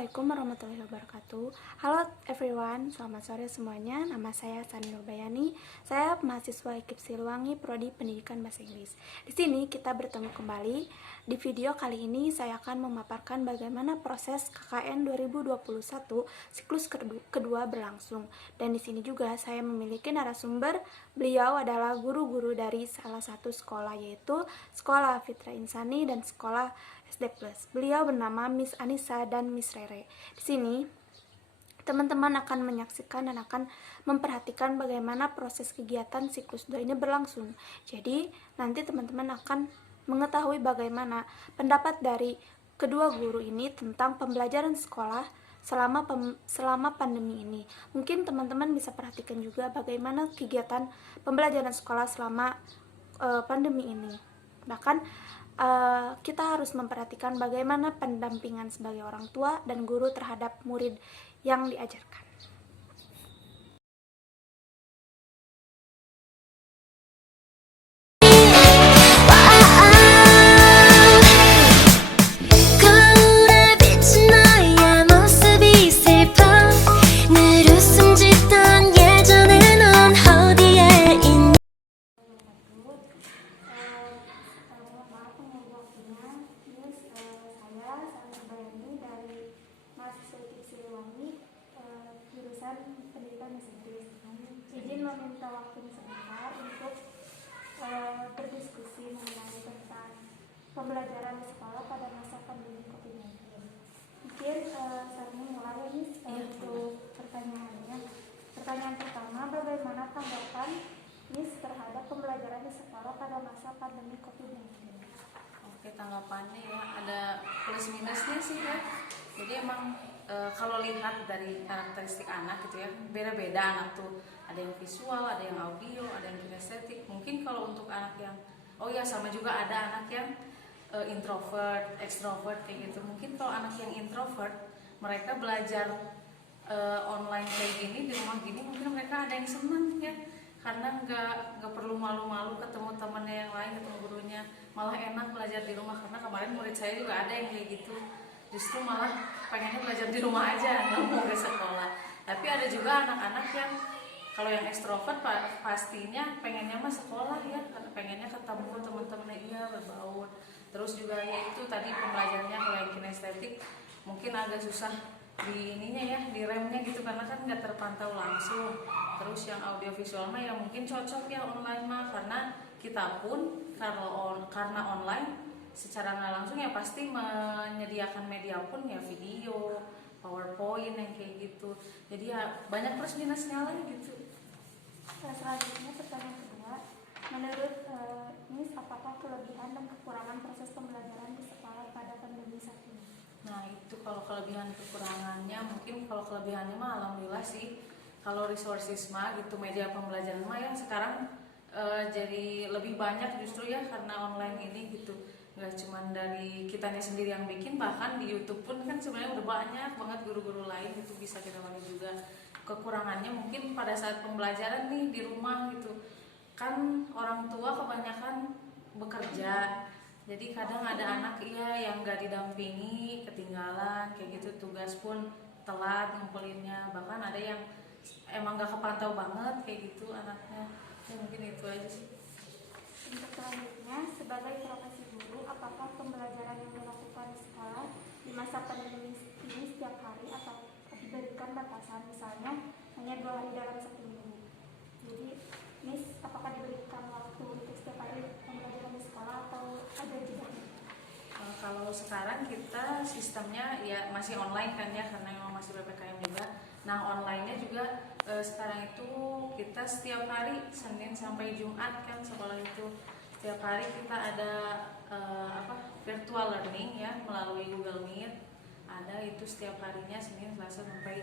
Assalamualaikum warahmatullahi wabarakatuh. Halo everyone, selamat sore semuanya. Nama saya Sani Nurbayani. Saya mahasiswa IKIP Siliwangi Prodi Pendidikan Bahasa Inggris. Di sini kita bertemu kembali. Di video kali ini saya akan memaparkan bagaimana proses KKN 2021 siklus kedua berlangsung. Dan di sini juga saya memiliki narasumber. Beliau adalah guru-guru dari salah satu sekolah, yaitu Sekolah Fitra Insani dan Sekolah SD+. Beliau bernama Miss Anissa dan Miss Rere. Di sini teman-teman akan menyaksikan dan akan memperhatikan bagaimana proses kegiatan siklus 2 ini berlangsung. Jadi nanti teman-teman akan mengetahui bagaimana pendapat dari kedua guru ini tentang pembelajaran sekolah selama pandemi ini. Mungkin teman-teman bisa perhatikan juga bagaimana kegiatan pembelajaran sekolah selama pandemi ini. Bahkan kita harus memperhatikan bagaimana pendampingan sebagai orang tua dan guru terhadap murid yang diajarkan. Jurusan Pendidikan Bahasa Inggris. Izin meminta waktunya sebentar untuk berdiskusi mengenai tentang pembelajaran di sekolah pada masa pandemi COVID-19. Mungkin saya mulai ini untuk pertanyaannya. Pertanyaan pertama, bagaimana tanggapan Miss terhadap pembelajaran di sekolah pada masa pandemi COVID-19? Oke, tanggapannya ya ada plus minusnya sih ya. Jadi emang kalau lihat dari karakteristik anak gitu ya, beda-beda anak tuh. Ada yang visual, ada yang audio, ada yang kinestetik. Mungkin kalau untuk anak yang sama juga ada anak yang introvert, extrovert kayak gitu. Mungkin kalau anak yang introvert, mereka belajar online kayak gini di rumah gini, mungkin mereka ada yang seneng ya. Karena nggak perlu malu-malu ketemu temannya yang lain, ketemu gurunya, malah enak belajar di rumah. Karena kemarin murid saya juga ada yang kayak gitu, justru malah pengennya belajar di rumah aja, nggak mau ke sekolah. Tapi ada juga anak-anak yang kalau yang ekstrovert pastinya pengennya mah sekolah ya, karena pengennya ketemu teman-temannya, iya berbaur. Terus juga ya itu tadi pembelajarannya kalau yang kinestetik mungkin agak susah di ininya ya, di remnya gitu, karena kan nggak terpantau langsung. Terus yang audiovisual mah ya mungkin cocok ya online mah, karena kita pun karena online secara nggak langsung ya pasti menyediakan media pun ya video, PowerPoint yang kayak gitu. Jadi ya banyak plus minusnya lah gitu. Selanjutnya pertanyaan kedua, menurut Miss, apakah kelebihan dan kekurangan proses pembelajaran di sekolah pada pandemi saat ini? Nah itu kalau kelebihan kekurangannya, mungkin kalau kelebihannya mah alhamdulillah sih. Kalau resources mah gitu, media pembelajaran mah yang sekarang jadi lebih banyak justru ya karena online ini gitu. Nggak cuma dari kitanya sendiri yang bikin, bahkan di YouTube pun kan sebenarnya udah banyak banget guru-guru lain itu bisa kita pakai juga. Kekurangannya mungkin pada saat pembelajaran nih di rumah gitu, kan orang tua kebanyakan bekerja, jadi kadang ada anak yang nggak didampingi, ketinggalan kayak gitu, tugas pun telat ngumpulinnya, bahkan ada yang emang nggak kepantau banget kayak gitu anaknya. Ya mungkin itu aja sih. Untuk selanjutnya, sebagai profesi guru, apakah pembelajaran yang dilakukan di sekolah di masa pandemi ini setiap hari atau diberikan batasan, misalnya hanya 2 hari dalam 1 minggu? Jadi, Miss, apakah diberikan waktu untuk setiap hari pembelajaran di sekolah atau ada juga? Kalau sekarang kita sistemnya ya masih online kan ya, karena memang masih PPKM juga. Nah online-nya juga sekarang itu kita setiap hari Senin sampai Jumat kan sekolah itu setiap hari kita ada virtual learning ya melalui Google Meet. Ada itu setiap harinya Senin, Selasa sampai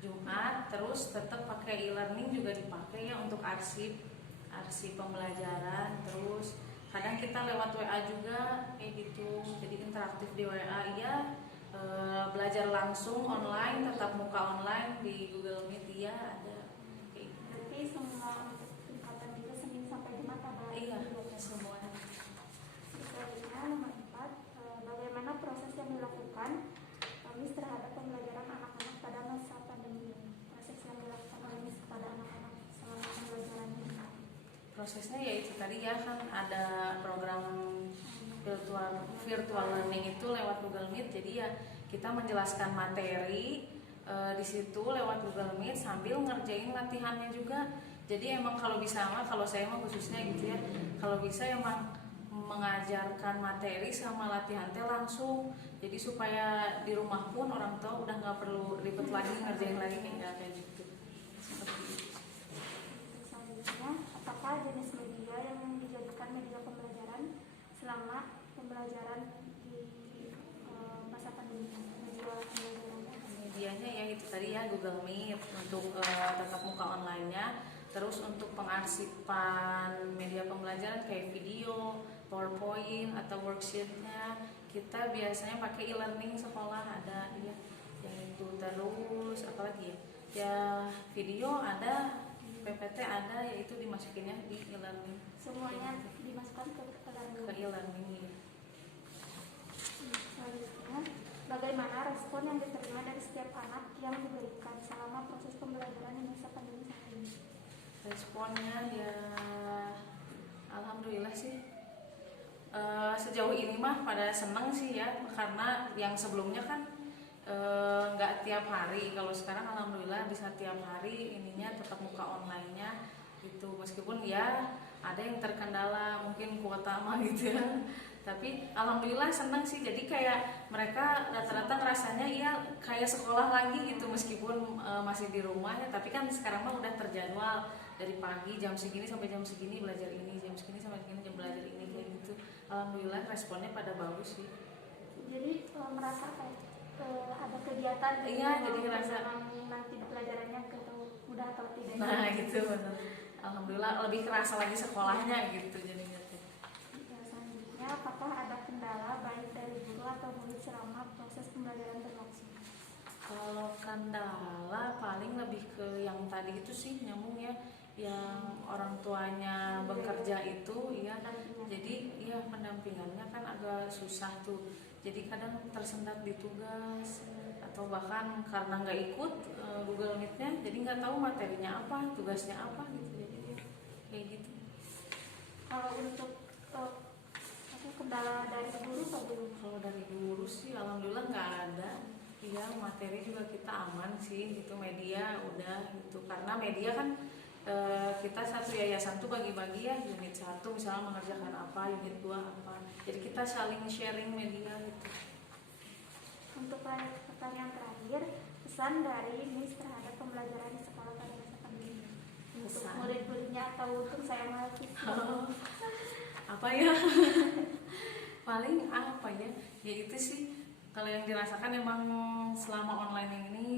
Jumat. Terus tetap pakai e-learning juga dipakai ya untuk arsip pembelajaran. Terus kadang kita lewat WA juga kayak gitu, jadi interaktif di WA ya, belajar langsung online, tatap muka online di Google Meet ya ada kayak gitu. Berarti semua untuk tingkatan juga Senin sampai Jumat ada? Iya, semuanya. Selanjutnya nomor 4, bagaimana proses yang dilakukan Miss terhadap pembelajaran prosesnya ya itu tadi ya, kan ada program virtual learning itu lewat Google Meet. Jadi ya kita menjelaskan materi di situ lewat Google Meet sambil ngerjain latihannya juga. Jadi emang kalau bisa mah, kalau saya mah khususnya gitu ya, kalau bisa emang mengajarkan materi sama latihan teh langsung. Jadi supaya di rumah pun orang tua udah nggak perlu ribet lagi ngerjain lagi kayak gitu. Seperti itu. Selanjutnya, apakah jenis media yang dijadikan media pembelajaran selama pembelajaran di masa pandemi? Media pembelajarannya Medianya ya itu tadi ya, Google Meet untuk tatap muka online-nya. Terus untuk pengarsipan media pembelajaran kayak video, PowerPoint atau worksheet-nya kita biasanya pakai e-learning sekolah, ada ya, yang itu. Terus apalagi ya, video ada, PPT ada, yaitu dimasukinnya di e-learning. semuanya dimasukkan ke e-learning ya. Selanjutnya, bagaimana respon yang diterima dari setiap anak yang diberikan selama proses pembelajaran di masa pandemi saat ini? Responnya ya alhamdulillah sih, sejauh ini mah pada seneng sih ya, karena yang sebelumnya kan nggak tiap hari. Kalau sekarang alhamdulillah bisa tiap hari ininya tetap muka online-nya gitu. Meskipun ya ada yang terkendala mungkin kuota mah gitu ya, tapi alhamdulillah seneng sih. Jadi kayak mereka rata-rata ngerasanya ya kayak sekolah lagi gitu, meskipun masih di rumah ya, tapi kan sekarang mah udah terjadwal dari pagi jam segini sampai jam segini belajar ini, jam segini sampai segini jam belajar ini, kayak gitu. Alhamdulillah responnya pada bagus sih. Jadi merasa kayak ada kegiatan Iya, jadi ngerasa nanti pelajarannya gitu mudah atau tidak. Nah gitu benar. Alhamdulillah lebih kerasa lagi sekolahnya gitu jadinya. Ya, selanjutnya, apakah ada kendala baik dari guru atau murid selama proses pembelajaran berlangsung? Kalau kendala paling lebih ke yang tadi itu sih, nyambung ya, yang orang tuanya bekerja itu ya. Jadi ya pendampingannya kan agak susah tuh. Jadi kadang tersendat di tugas, atau bahkan karena nggak ikut Google Meet-nya, jadi nggak tahu materinya apa, tugasnya apa gitu. Jadi kayak gitu. Kalau untuk kendala dari guru atau belum? Kalau dari guru sih alhamdulillah nggak ada. Iya, materi juga kita aman sih, itu media udah gitu. Karena media kan kita satu yayasan tuh bagi-bagi ya, unit 1 misalnya mengerjakan apa, unit 2 apa. Jadi kita saling sharing media gitu. Untuk pertanyaan terakhir, pesan dari Miss terhadap pembelajaran di sekolah pada masa pandemi untuk Pesan? murid-muridnya atau untuk saya mahasiswa? Apa ya? Paling apa ya? Ya itu sih, kalau yang dirasakan emang selama online ini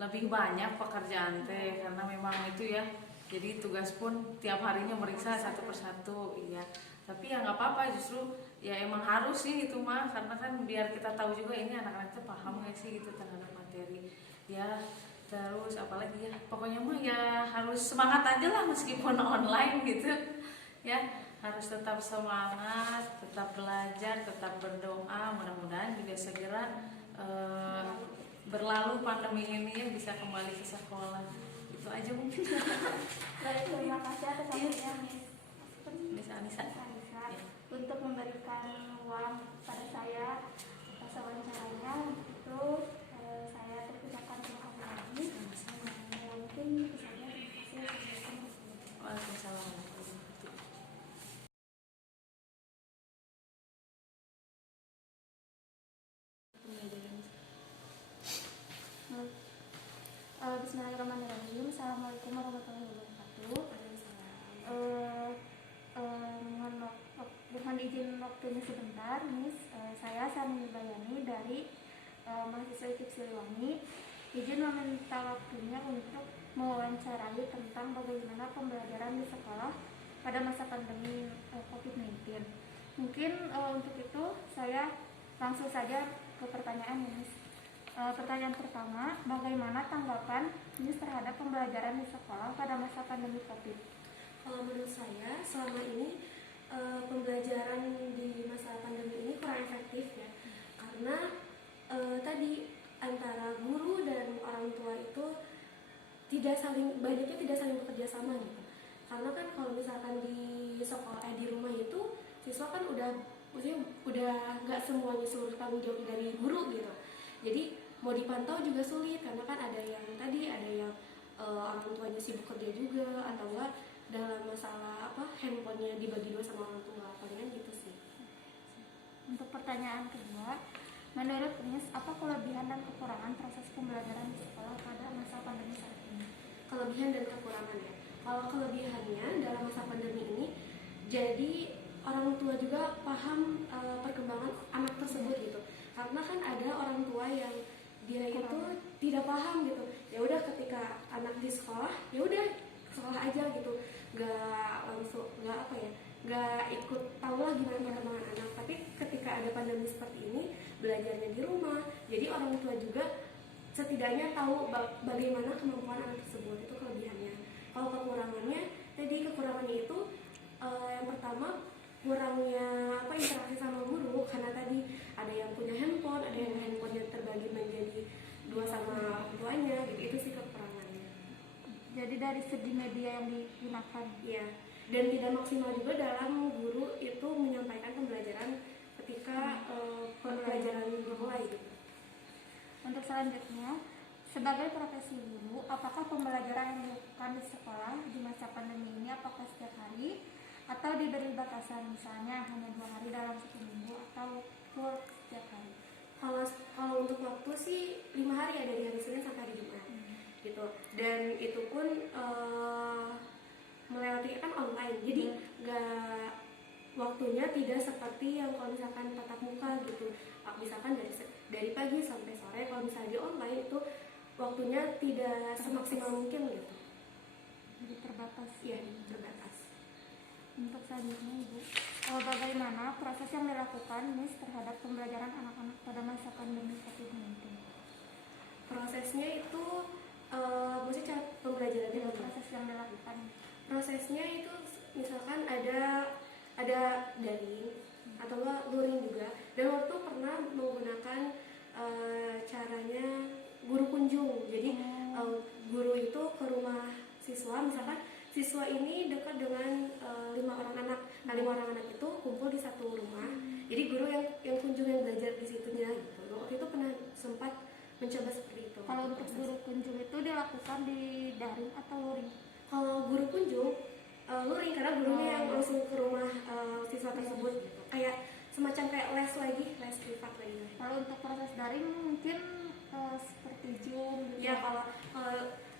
lebih banyak pekerjaan teh, karena memang itu ya. Jadi tugas pun tiap harinya meriksa satu persatu, iya. Tapi ya nggak apa-apa, justru ya emang harus sih itu mah, karena kan biar kita tahu juga ini anak-anak tuh paham nggak sih gitu terhadap materi. Ya terus apalagi ya, pokoknya mah ya harus semangat aja lah meskipun online gitu. Ya harus tetap semangat, tetap belajar, tetap berdoa. Mudah-mudahan juga segera berlalu pandemi ini ya, bisa kembali ke sekolah. Itu aja mungkin. Baik, terima kasih atas waktunya Miss Anissa ya, untuk memberikan uang pada saya atas wawancaranya. Itu saya terima kasih lagi. Mungkin itu saja. Terima kasih. Waalaikumsalam. Bismillahirrahmanirrahim. Assalamualaikum warahmatullahi wabarakatuh. Dengan izin waktunya sebentar, Miss, saya Sani Bayani dari mahasiswa IKIP Siliwangi. Izin meminta waktunya untuk mewawancarai tentang bagaimana pembelajaran di sekolah pada masa pandemi COVID-19. Mungkin untuk itu saya langsung saja ke pertanyaan, Miss. Pertanyaan pertama, bagaimana tanggapan Miss terhadap pembelajaran di sekolah pada masa pandemi COVID? Kalau menurut saya selama ini pembelajaran di masa pandemi ini kurang efektif ya, karena tadi antara guru dan orang tua itu banyaknya tidak saling bekerja sama gitu. Karena kan kalau misalkan di rumah itu siswa kan maksudnya udah nggak semuanya seluruh tanggung jawab dari guru gitu. Jadi mau dipantau juga sulit karena kan ada yang orang tuanya sibuk kerja juga, atau enggak dalam masalah handphonenya dibagi dua sama orang tua, palingan gitu sih. Untuk pertanyaan kedua, menurut Miss, apa kelebihan dan kekurangan proses pembelajaran di sekolah pada masa pandemi saat ini? Kelebihan dan kekurangan ya. Kalau kelebihannya dalam masa pandemi ini, jadi orang tua juga paham perkembangan anak tersebut gitu. Karena kan ada orang tua yang dia itu tidak paham gitu. Ya udah ketika anak di sekolah, ya udah sekolah aja gitu. Nggak ikut tahu lah gimana perkembangan anak. Tapi ketika ada pandemi seperti ini, belajarnya di rumah, jadi orang tua juga setidaknya tahu bagaimana kemampuan anak tersebut. Itu kelebihannya. Kalau kekurangannya itu yang pertama, kurangnya interaksi sama guru, karena tadi ada yang punya handphone, ada yang handphonenya terbagi menjadi dua sama orang tuanya gitu. Itu sih kekurangannya. Jadi dari segi media yang digunakan. Iya. Dan tidak maksimal juga dalam guru itu menyampaikan pembelajaran ketika pembelajaran dimulai gitu. Untuk selanjutnya, sebagai profesi guru, apakah pembelajaran yang dilakukan di sekolah di masa pandemi ini apakah setiap hari atau diberi batasan, misalnya hanya 2 hari dalam 1 minggu atau full setiap hari? Kalau untuk waktu sih 5 hari ya, dari hari Senin sampai hari Jumat gitu. Dan itu pun melewati kan online, jadi nggak waktunya tidak seperti yang kalau misalkan tatap muka gitu. Misalkan dari pagi sampai sore, kalau misalnya di online itu waktunya tidak semaksimal mungkin gitu. Jadi terbatas. Iya, terbatas. Untuk selanjutnya Ibu, bagaimana proses yang dilakukan Miss terhadap pembelajaran anak-anak pada masa pandemi COVID-19? Prosesnya itu maksudnya cara pembelajarannya Proses yang dilakukan. Prosesnya itu misalkan ada daring atau enggak luring juga. Dan waktu pernah menggunakan caranya guru kunjung. Jadi guru itu ke rumah siswa, misalkan siswa ini dekat dengan 5 orang anak. Nah, 5 orang anak itu kumpul di satu rumah. Jadi guru yang kunjung yang belajar di situnya gitu. Waktu itu pernah sempat mencoba seperti itu. Kalau untuk guru kunjung itu dilakukan di daring atau luring? Kalau guru kunjung luring, karena gurunya yang langsung ke rumah siswa tersebut gitu. Kayak semacam kayak les privat lagi. Kalau untuk proses daring mungkin seperti Zoom gitu. Ya, kalau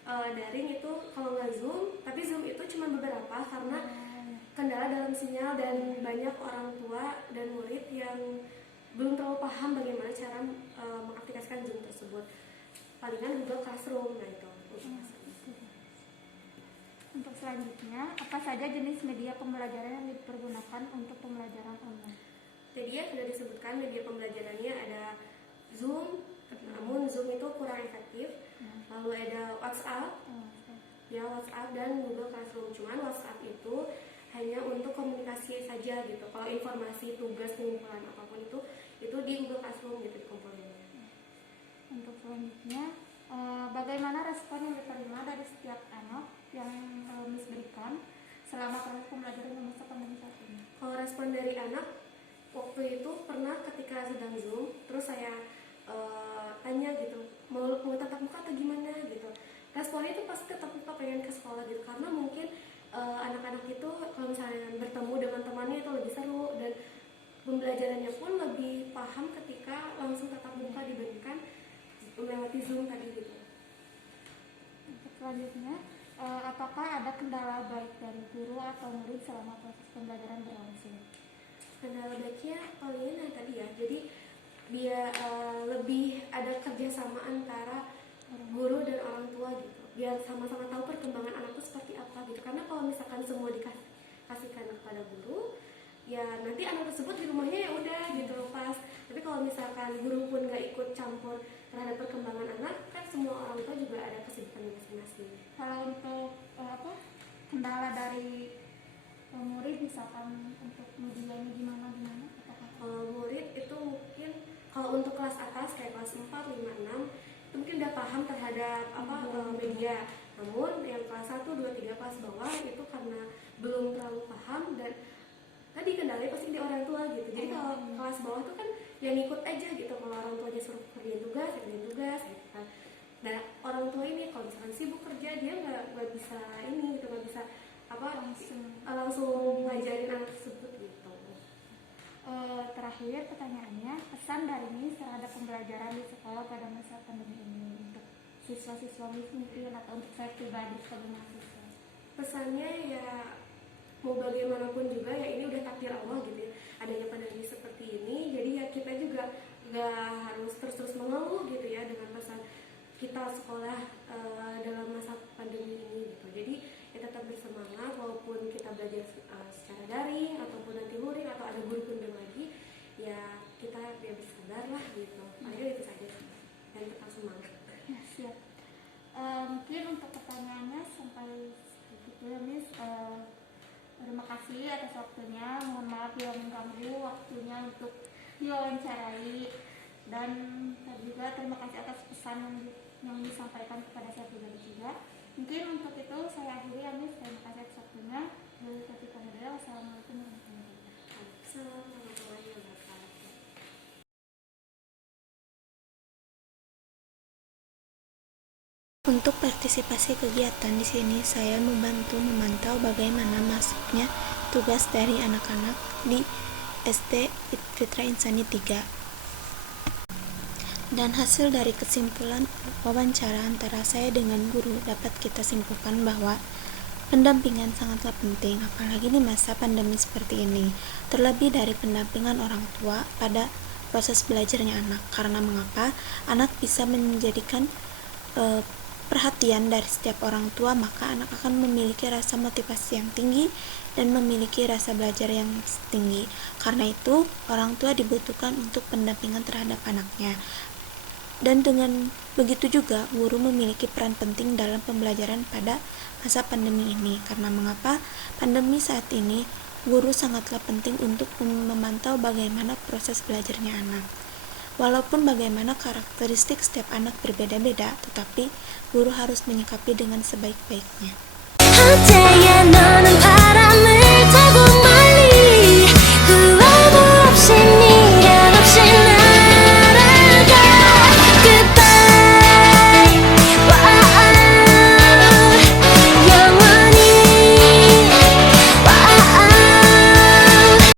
daring itu kalau nggak Zoom, tapi Zoom itu cuma beberapa karena kendala dalam sinyal dan banyak orang tua dan murid yang belum terlalu paham bagaimana cara mengaplikasikan Zoom tersebut. Palingan Google Classroom, nah itu. Untuk selanjutnya, apa saja jenis media pembelajaran yang dipergunakan untuk pembelajaran online? Jadi ya sudah disebutkan media pembelajarannya ada Zoom, namun Zoom itu kurang efektif. Lalu ada WhatsApp, WhatsApp dan Google Classroom. Cuman WhatsApp itu hanya untuk komunikasi saja gitu. Kalau informasi, tugas, pengumpulan apapun itu di Google Classroom gitu dikumpulin. Untuk selanjutnya, bagaimana respon yang diterima dari setiap anak yang Miss berikan selama proses pembelajaran di masa pandemi saat ini? Kalau respon dari anak, waktu itu pernah ketika sedang Zoom, terus saya tanya gitu, mau tatap muka atau gimana gitu. Responnya itu pasti tetap muka, pengen ke sekolah gitu, karena mungkin anak-anak itu kalau misalnya bertemu dengan temannya itu lebih seru dan pembelajarannya pun lebih paham ketika langsung tatap muka dibandingkan melewati Zoom tadi gitu. Untuk selanjutnya, apakah ada kendala baik dari guru atau murid selama proses pembelajaran berlangsung? Kendala baiknya paling yang tadi ya, jadi dia lebih ada kerjasama antara guru dan orang tua gitu, biar sama-sama tahu perkembangan anak itu seperti apa gitu. Karena kalau misalkan semua dikasihkan kepada guru, ya nanti anak tersebut di rumahnya ya udah gitu lepas. Tapi kalau misalkan guru pun nggak ikut campur terhadap perkembangan anak, kan semua orang tua juga ada kesibukan masing-masing. Kalau untuk kendala dari murid, misalkan untuk medianya gimana? Murid itu mungkin kalau untuk kelas atas kayak kelas 4, 5, 6 itu mungkin udah paham terhadap media. Namun yang kelas 1, 2, 3 kelas bawah itu karena belum terlalu paham dan tadi kendalanya pasti di orang tua gitu. Jadi kalau kelas bawah tuh kan yang ikut aja gitu, kalau orang tuanya suruh kerjain tugas gitu kan. Nah orang tua ini kalau misalkan sibuk kerja, dia nggak bisa ini gitu, nggak bisa langsung ngajarin anak tersebut gitu. Terakhir pertanyaannya, pesan dari Miss terhadap pembelajaran di sekolah pada masa pandemi ini untuk siswa-siswa Miss mungkin, atau untuk saya pribadi sebagai mahasiswa. Pesannya ya mau bagaimanapun juga ya ini udah takdir Allah gitu ya, adanya pandemi seperti ini. Jadi ya kita juga nggak harus terus mengeluh gitu ya dengan pesan kita sekolah dalam masa pandemi ini gitu. Jadi ya tetap bersemangat walaupun kita belajar secara daring ataupun nanti luring atau ada guru kundang lagi, ya kita biar bersabar lah gitu. Akhirnya itu saja sih, dan tetap semangat. Ya, siap. Mungkin untuk pertanyaannya sampai segitu ya Miss. Terima kasih atas waktunya. Mohon maaf bila mengganggu waktunya untuk diwawancarai, dan juga terima kasih atas pesan yang disampaikan kepada saya pribadi juga. Mungkin untuk itu saya akhiri ya Miss. Terima kasih atas waktunya. Wassalamualaikum warahmatullahi wabarakatuh. Assalamualaikum warahmatullahi wabarakatuh. Untuk partisipasi kegiatan di sini, saya membantu memantau bagaimana masuknya tugas dari anak-anak di SD Fitra Insani 3. Dan hasil dari kesimpulan wawancara antara saya dengan guru dapat kita simpulkan bahwa pendampingan sangatlah penting, apalagi di masa pandemi seperti ini. Terlebih dari pendampingan orang tua pada proses belajarnya anak. Karena mengapa? Anak bisa menjadikan perhatian dari setiap orang tua, maka anak akan memiliki rasa motivasi yang tinggi dan memiliki rasa belajar yang tinggi. Karena itu, orang tua dibutuhkan untuk pendampingan terhadap anaknya. Dan dengan begitu juga, guru memiliki peran penting dalam pembelajaran pada masa pandemi ini. Karena mengapa? Pandemi saat ini, guru sangatlah penting untuk memantau bagaimana proses belajarnya anak. Walaupun bagaimana karakteristik setiap anak berbeda-beda, tetapi guru harus menyikapi dengan sebaik-baiknya.